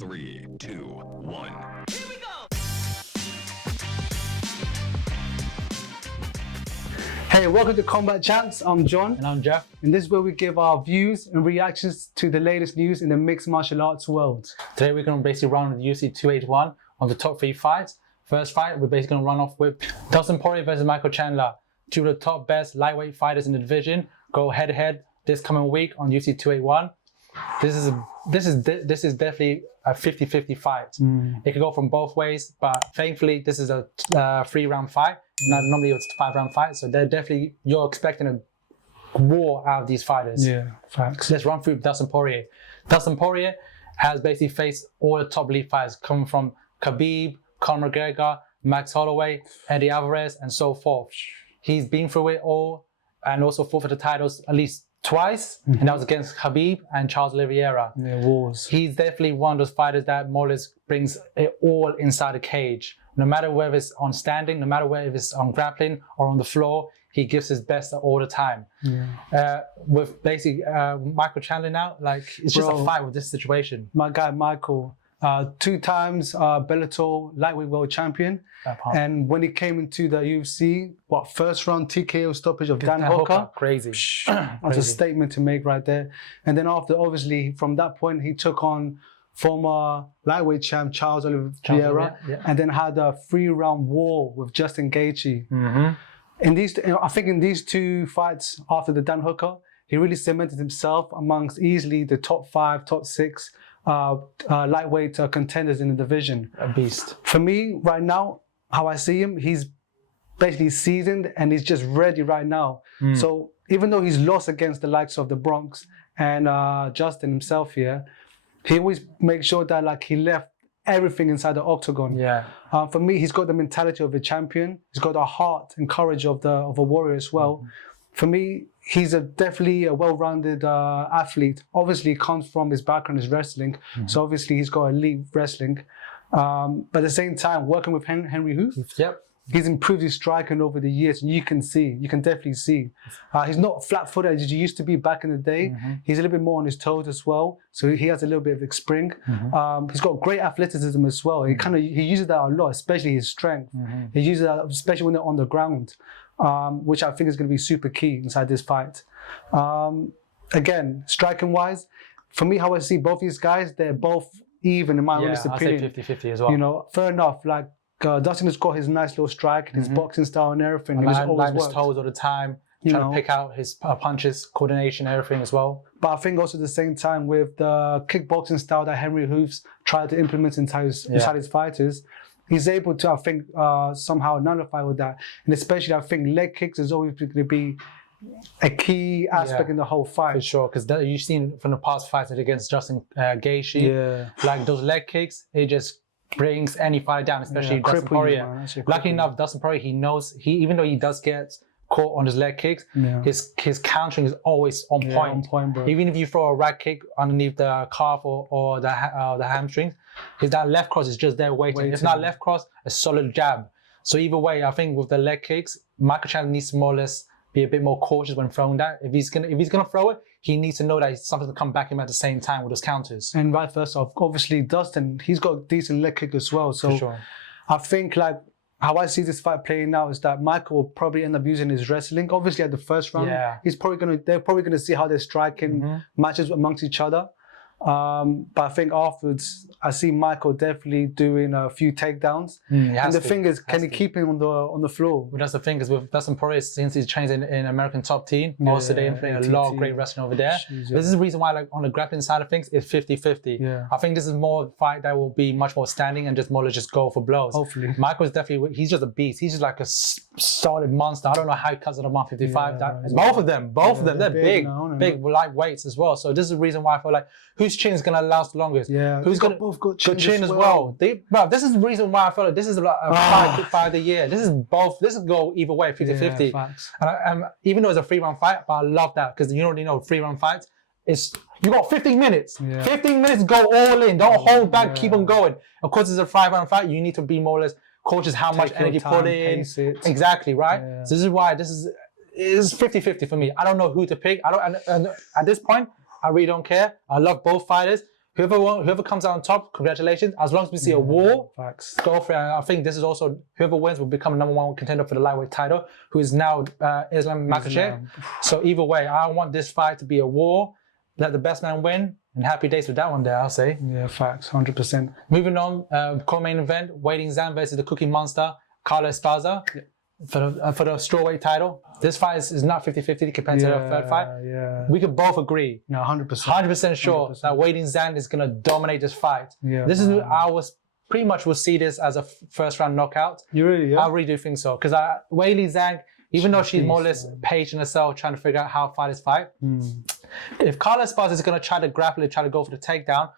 3, 2, 1. Here we go! Hey, welcome to Combat Chats. I'm John. And I'm Jeff. And this is where we give our views and reactions to the latest news in the mixed martial arts world. Today we're going to basically run with UFC 281 on the top 3 fights. First fight, we're basically going to run off with Dustin Poirier versus Michael Chandler. Two of the top best lightweight fighters in the division go head-to-head this coming week on UFC 281. This is definitely a 50-50 fight. It could go from both ways, but thankfully this is a 3-round fight. Normally it's a 5-round fight, so you're expecting a war out of these fighters. Yeah, facts. Let's run through Dustin Poirier. Dustin Poirier has basically faced all the top elite fighters coming from Khabib, Conor McGregor, Max Holloway, Eddie Alvarez, and so forth. He's been through it all and also fought for the titles at least twice, and that was against Khabib and Charles Oliveira. Yeah, wars. He's definitely one of those fighters that more or less brings it all inside the cage. No matter whether it's on standing, no matter whether it's on grappling or on the floor, he gives his best all the time. Yeah. With basically Michael Chandler now, like it's just a fight with this situation. My guy Michael, 2 times Bellator lightweight world champion. And when he came into the UFC, first round TKO stoppage of Dan Hooker. Crazy. That's a statement to make right there. And then after, obviously, from that point, he took on former lightweight champ Charles Oliveira, and then had a 3-round war with Justin Gaethje. I think in these 2 fights after the Dan Hooker, he really cemented himself amongst easily the top 5, top 6 lightweight contenders in the division. A beast. For me, right now, how I see him, he's basically seasoned and he's just ready right now. So even though he's lost against the likes of the Bronx and Justin himself here, he always makes sure that he left everything inside the octagon. Yeah. For me, he's got the mentality of a champion. He's got the heart and courage of a warrior as well. For me, he's definitely a well-rounded athlete. Obviously, he comes from his background is wrestling, so obviously he's got elite wrestling. But at the same time, working with Henry Hoof, he's improved his striking over the years, and you can definitely see. He's not flat-footed as he used to be back in the day. He's a little bit more on his toes as well, so he has a little bit of spring. He's got great athleticism as well. He uses that a lot, especially his strength. He uses that, especially when they're on the ground, which I think is going to be super key inside this fight. Again, striking-wise, for me, how I see both these guys, they're both even in my honest opinion. I say 50-50 as well. Fair enough. Dustin has got his nice little strike, his boxing style and everything. And he's always his toes all the time, trying to pick out his punches, coordination, everything as well. But I think also at the same time with the kickboxing style that Henry Hoofs tried to implement inside his fighters, he's able to, I think, somehow nullify with that. And especially, I think leg kicks is always going to be a key aspect in the whole fight. For sure, because you've seen from the past fights against Justin Gaethje, those leg kicks, it just brings any fighter down, especially Dustin Poirier. Lucky enough, Dustin Poirier, he knows, even though he does get caught on his leg kicks, his countering is always on point. On point, bro. Even if you throw a right kick underneath the calf or the hamstrings, that left cross is just there waiting. If not left cross, a solid jab. So either way, I think with the leg kicks, Michael Chandler needs to more or less be a bit more cautious when throwing that. If he's gonna throw it, he needs to know that something's gonna come back him at the same time with his counters. And vice versa. Obviously, Dustin, he's got a decent leg kick as well. So for sure. I think how I see this fight playing out is that Michael will probably end up using his wrestling. Obviously, at the first round, they're probably gonna see how they're striking matches amongst each other. But I think afterwards, I see Michael definitely doing a few takedowns. And the thing is, can he keep him on the floor? Well, that's the thing, is with Dustin Poirier, since he's trained in American top team, also they implement a lot of great wrestling over there. This is the reason why, on the grappling side of things, it's 50-50. I think this is more a fight that will be much more standing and just more to just go for blows. Hopefully. Michael's definitely, he's just a beast. He's just like a solid monster. I don't know how he cuts at a 155. Both of them, they're big lightweights as well. So this is the reason why I feel like whose chin is gonna last the longest? Who's both got chin as well? This is the reason why I feel like this is a fight of the year. This is go either way, 50-50. And even though it's a 3-round fight, but I love that because you already know 3-round fights is you got 15 minutes. 15 minutes, go all in. Don't hold back, keep on going. Of course, it's a 5-round fight. You need to be more or less cautious how much energy you put in. Exactly, right? So this is why this is 50-50 for me. I don't know who to pick. And at this point, I really don't care. I love both fighters. whoever comes out on top, congratulations. As long as we see a war, Facts. go for it. And I think this is also whoever wins will become #1 contender for the lightweight title, who is now Islam Makhachev. So either way, I want this fight to be a war. Let the best man win. And happy days with that one there, I'll say. Yeah, facts, 100%. Moving on, co-main event, Weili Zhang versus the Cookie Monster, Carla Esparza. Yeah. For the strawweight title. This fight is not 50-50 compared to the third fight. Yeah. We could both agree. No, 100%. 100% sure 100%. That Weili Zhang is going to dominate this fight. Yeah, this is, I was pretty much will see this as a first round knockout. You really, yeah? I really do think so. Because Weili Zhang, even though she's more or less patient herself, trying to figure out how to fight this fight, if Carla Esparza is going to try to grapple it, try to go for the takedown,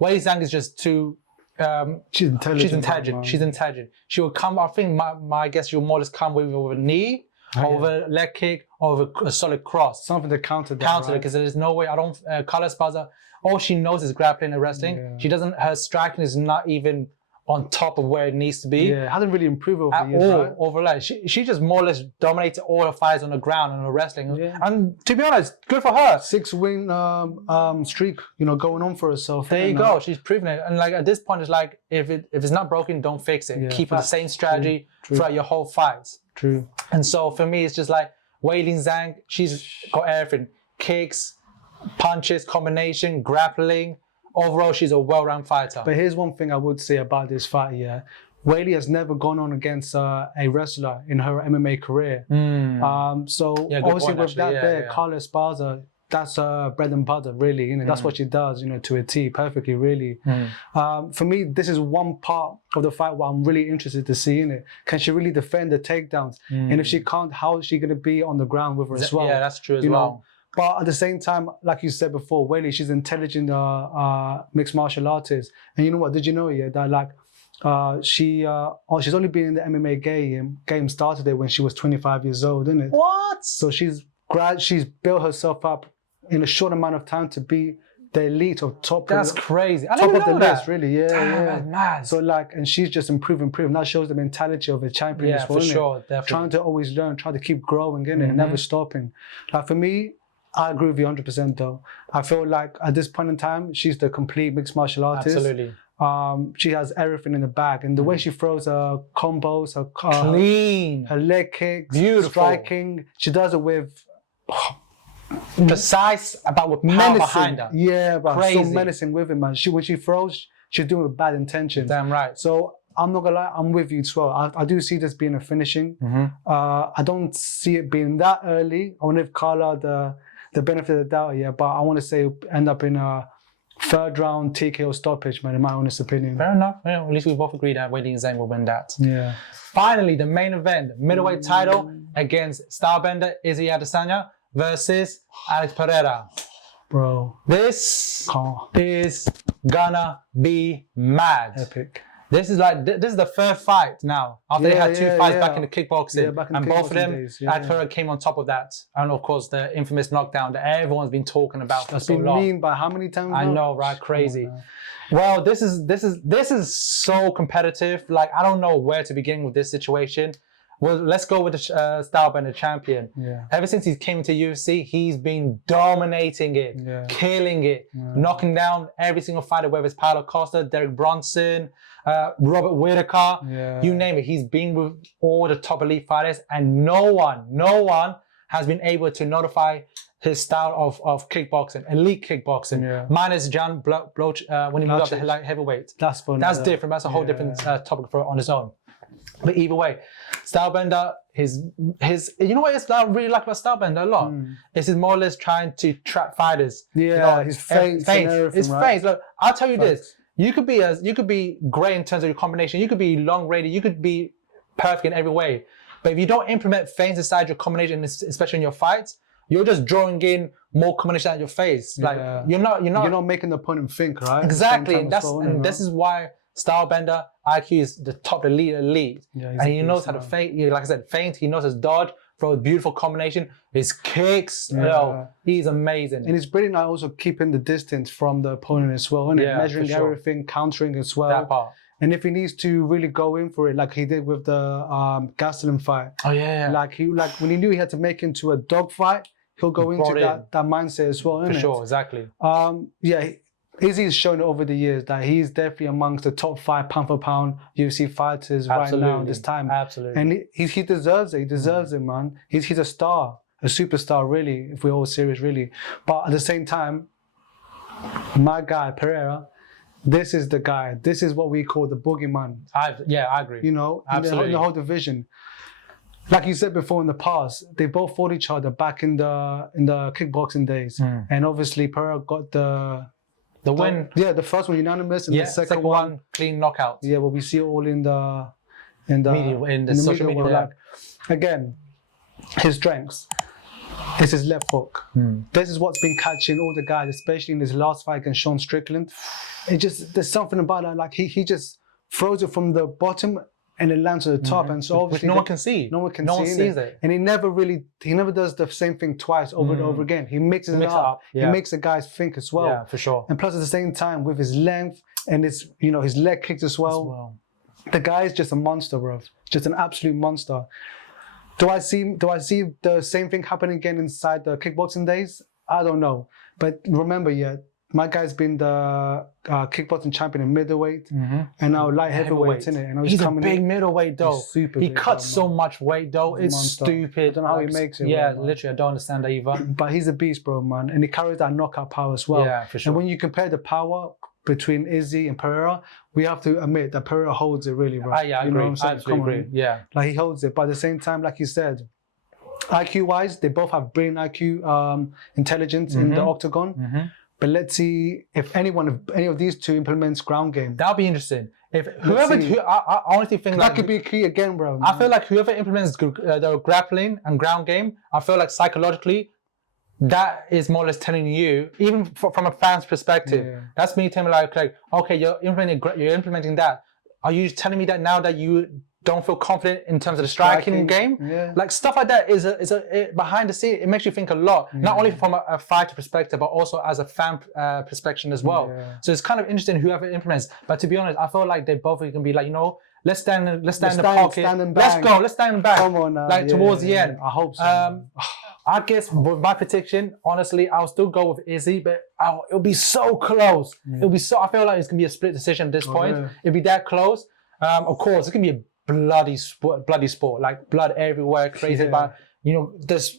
Weili Zhang is just too... she's intelligent. She's intelligent. She will come, I think my guess, she'll more or less come with a knee, or with a leg kick, or with a solid cross. Something to counter that, Counter it, because there's no way, Carla Esparza, all she knows is grappling and wrestling. Yeah. She doesn't, her striking is not even on top of where it needs to be. Yeah, it hasn't really improved over the years, right? Overall, she just more or less dominated all her fights on the ground and the wrestling. Yeah. And to be honest, good for her. 6-win streak, going on for herself. There you go. She's proven it. And like at this point, it's like if it's not broken, don't fix it. Keep the same strategy throughout your whole fights. True. And so for me, it's just like Weili Zhang. She's got everything: kicks, punches, combination, grappling. Overall, she's a well-rounded fighter. But here's one thing I would say about this fight, Weili has never gone on against a wrestler in her MMA career. So obviously with that Carla Esparza, that's bread and butter, really. That's what she does, to a T, perfectly, really. For me, this is one part of the fight where I'm really interested to see in it. Can she really defend the takedowns? And if she can't, how is she going to be on the ground with her as well? Yeah, that's true as well. But at the same time, like you said before, Weili, she's intelligent mixed martial artist. And you know what? Did you know that she's only been in the MMA game started it when she was 25 years old, isn't it? What? So she's built herself up in a short amount of time to be the elite of top. That's crazy. Top of the list, really. Yeah, That's mad. So and she's just improving. That shows the mentality of a champion. Yeah, for sure, definitely. Trying to always learn, trying to keep growing, and never stopping. Like for me, I agree with you 100% though. I feel like at this point in time, she's the complete mixed martial artist. Absolutely. She has everything in the bag. And the way she throws her combos, her clean, her leg kicks, beautiful striking, she does it with precise about with power behind her. Yeah, but crazy. So menacing with it, man. When she throws, she's doing it with bad intention. Damn right. So I'm not gonna lie, I'm with you as well. I do see this being a finishing. I don't see it being that early. I want to give Carla the benefit of the doubt, but I want to say end up in a third round TKO stoppage, man, in my honest opinion. Fair enough. Yeah, at least we both agree that Weili Zhang will win that. Yeah. Finally, the main event, middleweight title against stylebender Israel Adesanya versus Alex Pereira. Bro. This is gonna be mad. Epic. This is the third fight now. After they had two fights back in the kickboxing. And both of them, Alex Pereira came on top of that. And of course, the infamous knockdown that everyone's been talking about for so long. That's been mean by how many times? I know, right? Crazy. Well, this is so competitive. Like, I don't know where to begin with this situation. Well, let's go with the stylebender champion. Yeah. Ever since he came to UFC, he's been dominating it, killing it, knocking down every single fighter, whether it's Paulo Costa, Derek Bronson, Robert Whittaker, you name it. He's been with all the top elite fighters, and no one has been able to notify his style of kickboxing, elite kickboxing, minus John Bloch when he moved up to light heavyweight. That's fun. That's different. That's a whole different topic on its own. But either way, stylebender, his you know what I really like about stylebender a lot? Is he's more or less trying to trap fighters. Yeah, his feints. His feints. Look, I'll tell you this. You could be great in terms of your combination. You could be long range. You could be perfect in every way. But if you don't implement feints inside your combination, especially in your fights, you're just drawing in more combination at your face. Like you're not making the opponent think, right? Exactly, and this is why stylebender IQ is the top elite. Yeah, and he knows how to feint. Like I said, feint. He knows his dodge. Throw a beautiful combination. His kicks. He's amazing. And it's brilliant at also keeping the distance from the opponent as well, isn't it? Measuring everything, countering as well. That part. And if he needs to really go in for it, like he did with the Gastelum fight. Oh yeah. Like when he knew he had to make it into a dog fight, he'll go into that mindset as well, isn't it? For sure, exactly. Izzy's shown over the years that he's definitely amongst the top 5 pound for pound UFC fighters right now this time. Absolutely. And he deserves it. He deserves it, man. He's a star, a superstar, really, if we're all serious, really. But at the same time, my guy, Pereira, this is the guy. This is what we call the boogeyman. I agree. You know, absolutely. In the whole division. Like you said before in the past, they both fought each other back in the kickboxing days. And obviously Pereira got the win. Yeah, the first one unanimous, and the second one clean knockout. Yeah, well, we see it all in the media, in the social media. Like, again, his strengths. It's his left hook. This is what's been catching all the guys, especially in his last fight against Sean Strickland. There's something about that. Like he just throws it from the bottom and it lands at the top, and so obviously no one can see. No one can no see one sees it. And he never does the same thing twice over and over again. He mixes it up. Yeah. He makes the guys think as well. Yeah, for sure. And plus, at the same time, with his length and his leg kicks as well. The guy is just a monster, bro. Just an absolute monster. Do I see the same thing happen again inside the kickboxing days? I don't know. But remember, my guy's been the kickboxing champion in middleweight and now light heavyweight, isn't it? And he's a big middleweight though. He's super he big, cuts so much weight though. It's stupid. I don't know how he makes it. Yeah, bro, literally, I don't understand that either. But he's a beast, bro, man. And he carries that knockout power as well. Yeah, for sure. And when you compare the power between Izzy and Pereira, we have to admit that Pereira holds it really, bro. I agree. Know what I'm saying? I absolutely agree. Yeah. Like he holds it. But at the same time, like you said, IQ-wise, they both have brilliant IQ intelligence in the octagon. But let's see if any of these two implements ground game. That'll be interesting. If I honestly think that could be a key again, bro. I feel like whoever implements the grappling and ground game, I feel like psychologically, that is more or less telling you, even from a fan's perspective, that's me telling me like, okay, you're implementing that. Are you telling me that now that you don't feel confident in terms of the striking game? Yeah. Like stuff like that is behind the scene. It makes you think a lot, not only from a fighter perspective, but also as a fan perspective as well. Yeah. So it's kind of interesting whoever implements. But to be honest, I feel like they both can be like, let's stand in the pocket. Let's stand and bang. Come on now. Like towards the end. I hope so. I guess with my prediction, honestly, I'll still go with Izzy, but it'll be so close. It'll be I feel like it's gonna be a split decision at this point. Yeah. It'll be that close. Of course, it's gonna be a bloody sport, like blood everywhere, crazy. But it's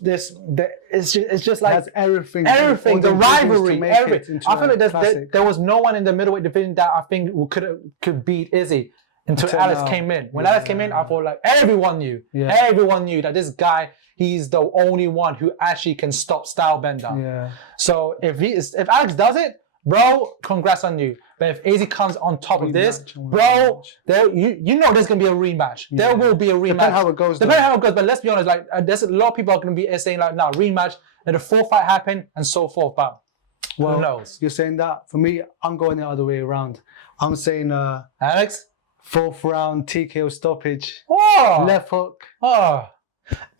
just like everything, the rivalry, everything. I feel like there was no one in the middleweight division that I think could beat Izzy until Alex came in. When Alex came in, I thought like everyone knew that this guy, he's the only one who actually can stop Stylebender. Yeah. So if Alex does it, bro, congrats on you. But if Izzy comes on top of this, bro, you know there's gonna be a rematch. Yeah. There will be a rematch. Depending how it goes. But let's be honest, like there's a lot of people are gonna be saying like, no, rematch, let a 4 fight happen and so forth. But who knows? You're saying that. For me, I'm going the other way around. I'm saying Alex? 4th round TKO stoppage. Oh. Left hook. Oh.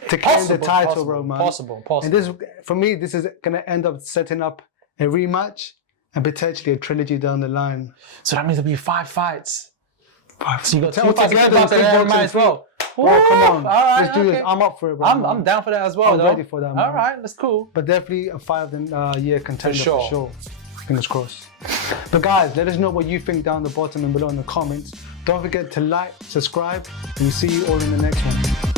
To claim the title, bro, man. Possible. And this, for me, this is gonna end up setting up a rematch and potentially a trilogy down the line. So that means there'll be 5 fights. So you got 2 fights as well. Oh, come on. Right, let's do this. I'm up for it, bro. I'm down for that as well. I'm ready for that, man. All right, that's cool. But definitely a 5-year contender for sure. Fingers crossed. But guys, let us know what you think down the bottom and below in the comments. Don't forget to like, subscribe, and we'll see you all in the next one.